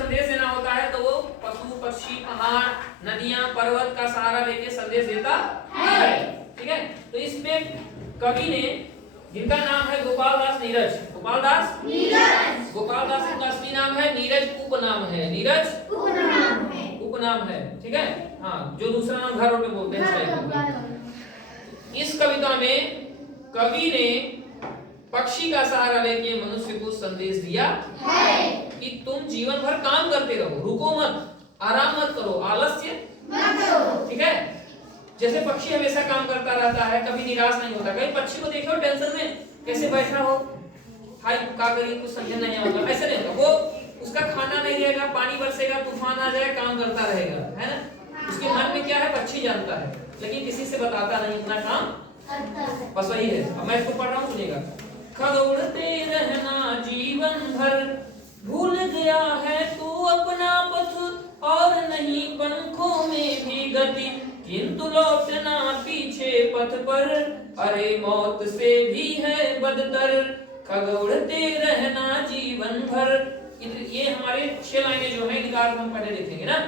संदेश देना होता है तो वो पशु पक्षी पहाड़ नदियां पर्वत का सहारा लेके संदेश देता है। ठीक है, तो इसमें कवि ने, जिनका नाम है गोपाल दास नीरज, गोपाल दास नीरज, गोपाल दास का असली नाम है, नीरज उपनाम है, नीरज उपनाम है। ठीक है, हाँ, जो दूसरा नाम घर पे बोलते हैं। इस कविता में कवि ने पक्षी का सहारा लेके मनुष्य को संदेश दिया है कि तुम जीवन भर काम करते रहो, रुको मत, आराम मत करो, आलस्य मत करो। ठीक है, जैसे पक्षी हमेशा काम करता रहता है, कभी निराश नहीं होता। कहीं पक्षी को देखो टेंशन में कैसे बैठा हो, हाय का करिए कुछ समझ नहीं आता, ऐसे नहीं होगा। वो उसका खाना नहीं रहेगा, पानी बरसेगा, तूफान आ जाए, काम करता रहेगा, है ना। उसके मन में क्या है पक्षी जानता है, लेकिन किसी से बताता नहीं, अपना काम करता है। बस वही है। अब मैं इसको पढ़ रहा हूँ, सुनिएगा। खग उड़ते रहना जीवन भर, भूल गया है तू अपना पथ, और नहीं पंखों में भी गति, किंतु लौटना पीछे पथ पर, अरे मौत से भी है बदतर। खग उड़ते रहना जीवन भर, ये हमारे 6 लाइनें जो है इनका अर्थ हम पहले देखेंगे ना।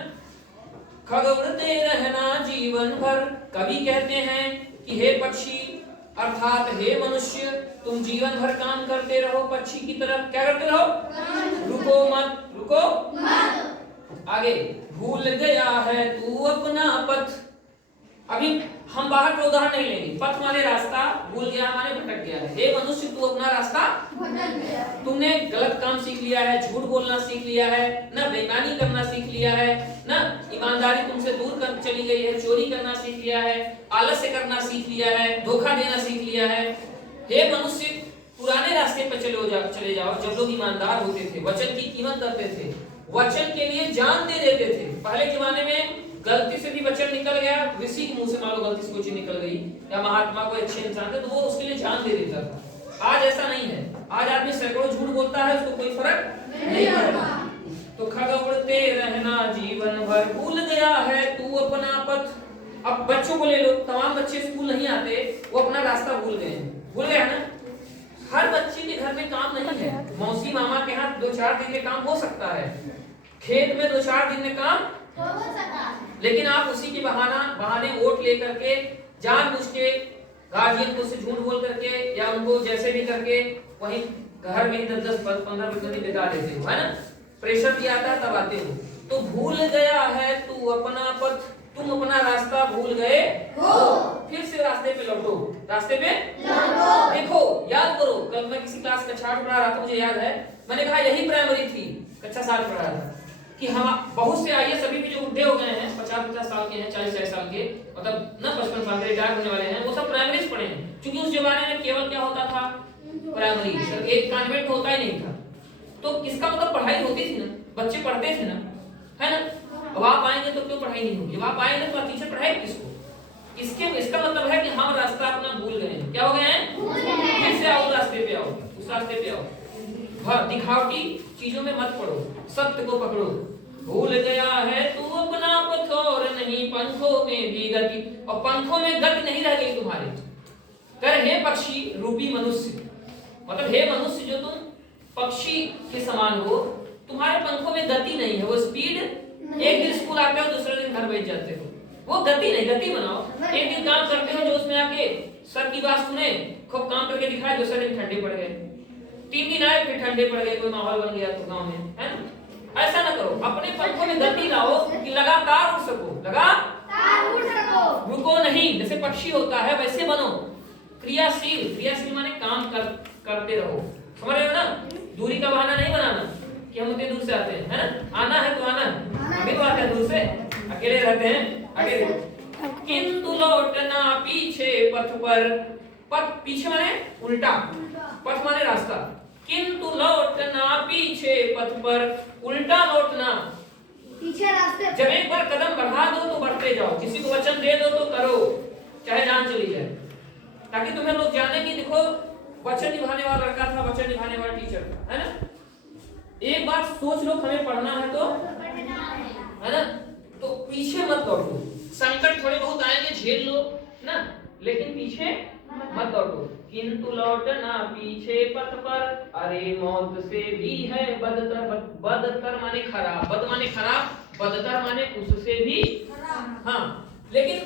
खग उड़ते रहना जीवन भर, कवि कहते हैं कि हे पक्षी अर्थात हे मनुष्य, तुम जीवन भर काम करते रहो पक्षी की तरह। क्या करते रहो? रुको मत, रुको मत। आगे, भूल गया है तू अपना पथ। अभी हम बाहर का उदाहरण नहीं लेंगे। पथ माने रास्ता, भूल गया माने भटक गया है। हे मनुष्य तू अपना रास्ता भटक गया, तुमने गलत काम सीख लिया है, झूठ बोलना सीख लिया है, ना बेईमानी करना सीख लिया है, ना ईमानदारी तुमसे दूर कर चली गई है, चोरी करना सीख लिया है, आलस्य करना सीख लिया है, धोखा देना सीख लिया है। हे मनुष्य पुराने रास्ते पर चले जाओ, जब लोग ईमानदार होते थे, वचन की कीमत करते थे, वचन के लिए जान दे देते थे। पहले जमाने में गलती से भी वचन निकल गया, ऋषि के मुंह से मान लो गलती से कोई चीज निकल गई, या महात्मा कोई अच्छे इंसान थे तो वो उसके लिए जान दे देता था। आज ऐसा नहीं है। आज आदमी सैकड़ों झूठ बोलता है, उसको कोई फर्क नहीं पड़ता। तो खग उड़ते रहना जीवन भर, भूल गया है तू अपना पथ। अब बच्चों को ले लो, तमाम बच्चे स्कूल नहीं आते, वो अपना रास्ता भूल गए हैं, भूल गया ना। हर बच्चे के घर में काम नहीं है। मौसी मामा के यहाँ 2-4 दिन में काम हो सकता है, खेत में 2-4 दिन में काम हो सकता है, लेकिन आप उसी के बहाने वोट लेकर के जानबूझ के गार्जियन को से झूठ बोल करके या उनको जैसे भी करके वहीं घर में 10-15 मिनट बिता देते हो, है ना। प्रेशर भी आता है तब आते हो। तो भूल गया है तू अपना पथ, तुम अपना रास्ता भूल गए हो, फिर से रास्ते पे लौटो, रास्ते पे लौटो। देखो, याद करो, कल मैं किसी क्लास कक्षा 8 पढ़ा रहा था, मुझे याद है, मैंने कहा यही प्राइमरी थी, कक्षा 7 पढ़ा रहा था कि हम बहुत से आइए सभी भी जो बुढ़े हो गए हैं, 50-50 साल के हैं, 40-60 साल के, मतलब ना 55 साल के रिटायर होने वाले हैं, वो सब प्राइमरी पढ़े हैं। क्योंकि उस जमाने में केवल क्या होता था, प्राइमरी, सर एक कॉन्वेंट होता ही नहीं था। तो इसका मतलब पढ़ाई होती थी ना, बच्चे पढ़ते थे ना, है ना। अब आप आएंगे तो क्यों पढ़ाई नहीं होगी? अब आप आएंगे तो टीचर पढ़ाए किसको? इसका मतलब है कि हम रास्ता अपना भूल गए हैं। क्या हो गए हैं? फिर से आओ, रास्ते पे आओ, उस रास्ते पे आओ। दिखावटी चीजों में मत पड़ो, सत्य को पकड़ो। भूल गया है तू अपना पथ, और नहीं पंखों में भी गति, और पंखों में गति नहीं रह गई तुम्हारे। कर हे पक्षी रूपी मनुष्य, मतलब हे मनुष्य जो तुम पक्षी के समान हो, तुम्हारे पंखों में गति नहीं है, वो स्पीड। एक दिन स्कूल आते हो, दूसरे दिन घर बैठ जाते हो, वो गति नहीं। गति बनाओ। एक दिन काम करते हो जो उसमें आके सर की बात सुने, खूब काम करके दिखाए, दूसरे दिन ठंडे पड़ गए, 3 दिन आए फिर ठंडे पड़ गए, कोई माहौल बन गया तो गांव में, है ना। ऐसा ना करो, अपने पंखों में गति लाओ कि लगातार उड़ सको, लगातार उड़ सको, रुको नहीं। जैसे पक्षी होता है वैसे बनो, क्रियाशील। क्रियाशील माने काम करते रहो, समझ रहे हो ना। दूरी का बहाना नहीं बनाना कि हम उतने दूर से आते हैं, है ना। आना है तो आना, अभी तो आते हैं दूर से, अकेले रहते हैं अकेले। किंतु लौटना पीछे पथ पर, पथ पीछे माने उल्टा, पथ माने रास्ता। किंतु लौटना पीछे पथ पर, उल्टा लौटना, पीछे रास्ते। जब एक बार कदम बढ़ा दो तो बढ़ते जाओ, किसी को वचन दे दो तो करो, चाहे जान चली जाए, ताकि तुम्हें लोग जाने की देखो वचन निभाने वाला लड़का था, वचन निभाने वाला टीचर था, है ना। एक बार सोच लो हमें पढ़ना है तो, है ना, तो पीछे मत लौटो। संकट थोड़े बहुत आएंगे, झेल लो ना, लेकिन पीछे मत लौटो, किंतु लौटना पीछे पथ पर, अरे मौत से भी है बदतर। बदतर माने खराब, बद माने खराब, बदतर माने उससे भी हाँ। लेकिन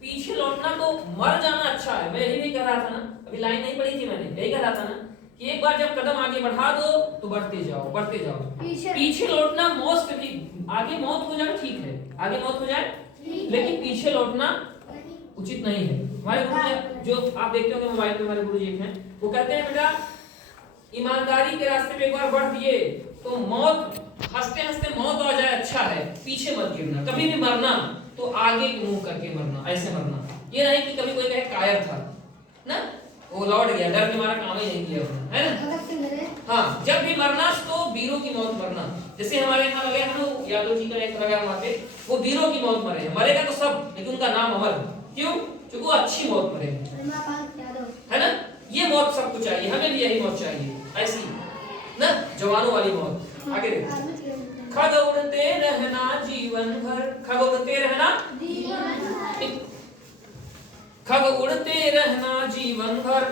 पीछे लौटना तो मर जाना अच्छा है। मैं यही नहीं कह रहा था ना, अभी लाइन नहीं पढ़ी थी मैंने, यही कह रहा था ना कि एक बार जब कदम आगे बढ़ा दो तो बढ़ते जाओ बढ़ते जाओ। पीछे लौटना मौत की, आगे मौत हो जाए ठीक है, आगे मौत हो जाए, लेकिन पीछे लौटना उचित नहीं है। हमारे गुरु जो आप देखते होंगे मोबाइल पे, हमारे गुरु जी हैं, वो कहते हैं बेटा ईमानदारी के रास्ते पे एक बार बढ़ दिए तो मौत, हंसते हंसते मौत आ जाए अच्छा है, पीछे मत गिरना। कभी भी मरना तो आगे मुंह करके मरना, ऐसे मरना। ये नहीं कि कभी कोई कहे कायर था ना, वो लौट गया, डर के मारा काम ही नहीं किया उसने, है ना। हाँ, जब भी मरना तो वीरों की मौत मरना। जैसे हमारे यहाँ लगे हैं ना, यादव जी का एक लगा वहां पे, वो वीरों की मौत मरे, मरेगा तो सब, लेकिन उनका नाम अमर। क्यों? क्योंकि वो अच्छी मौत मरे, है ना। ये मौत सबको चाहिए, हमें भी यही मौत चाहिए, ऐसी ना जवानों वाली मौत। आगे देखो, खग उड़ते रहना जीवन भर, खग उड़ते रहना, खग उड़ते रहना जीवन भर,